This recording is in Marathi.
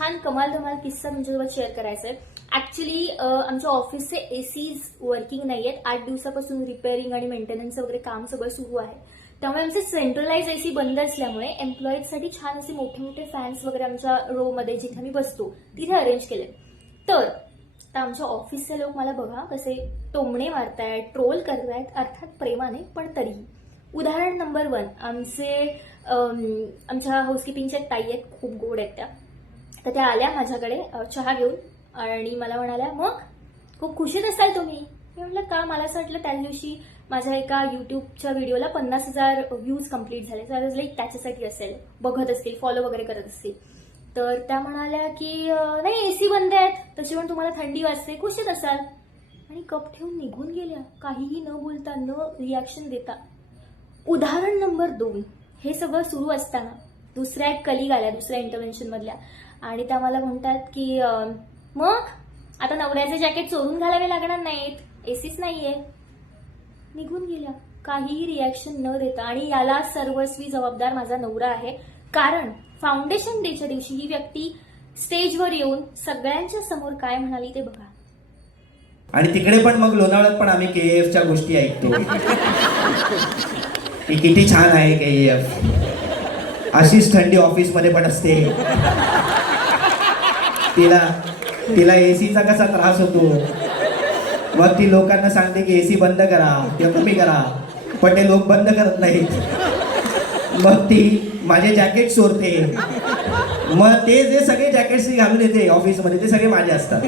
छान कमाल धमाल किस्सा तुमच्यासोबत शेअर करायचा आहे. ऍक्च्युली आमच्या ऑफिसचे एसीज वर्किंग नाही आहेत. 8 दिवसापासून रिपेअरिंग आणि मेंटेनन्सचं वगैरे काम सगळं सुरू आहे. त्यामुळे आमचे सेंट्रलाइज एसी बंद असल्यामुळे एम्प्लॉईजसाठी छान असे मोठे मोठे फॅन्स वगैरे आमच्या रो मध्ये जिथे आम्ही बसतो तिथे अरेंज केले. तर आमच्या ऑफिसचे लोक मला बघा कसे टोमणे मारतायत, ट्रोल करतायत, अर्थात प्रेमाने पण तरीही. उदाहरण नंबर 1, आमच्या हाऊसकीपिंगच्या ताई आहेत, खूप गोड आहेत त्या. तर त्या आल्या माझ्याकडे चहा घेऊन आणि मला म्हणाल्या, मग खूप खुशीत असाल तुम्ही? मी म्हटलं का? मला असं वाटलं त्याच दिवशी माझ्या एका युट्यूबच्या व्हिडिओला 50,000 व्ह्यूज कम्प्लीट झाले. तर लाईक त्याच्यासाठी असेल, बघत असतील, फॉलो वगैरे करत असतील. तर त्या म्हणाल्या की नाही एसी बंद आहेत, तशी पण तुम्हाला थंडी वाजते, खुशीत असाल. आणि कप ठेवून निघून गेल्या, काहीही न बोलता, न रिॲक्शन देता. उदाहरण नंबर 2, हे सगळं सुरू असताना दुसऱ्या एक कलिग आल्या दुसऱ्या इंटरव्हेन्शन मधल्या आणि त्या मला म्हणतात की मग आता नवऱ्याचे जॅकेट चोरून घालावे लागणार नाहीत, एसीच नाहीये. निघून गेल्या, काहीही रिॲक्शन न देता. आणि याला सर्वस्वी जबाबदार माझा नवरा आहे. कारण फाउंडेशन डेच्या दिवशी ही व्यक्ती स्टेजवर येऊन सगळ्यांच्या समोर काय म्हणाली ते बघा. आणि तिकडे पण मग लोणावळ्यात पण आम्ही केएफच्या गोष्टी ऐकतो की किती छान आहे केएफ, अशीच थंडी ऑफिसमध्ये पण असते. तिला एसीचा कसा त्रास होतो, मग ती लोकांना सांगते की एसी बंद करा किंवा कमी करा, पण ते लोक बंद करत नाहीत. मग ती माझे जॅकेट चोरते. मग ते जे सगळे जॅकेट्स घालून येते ऑफिसमध्ये ते सगळे माझे असतात.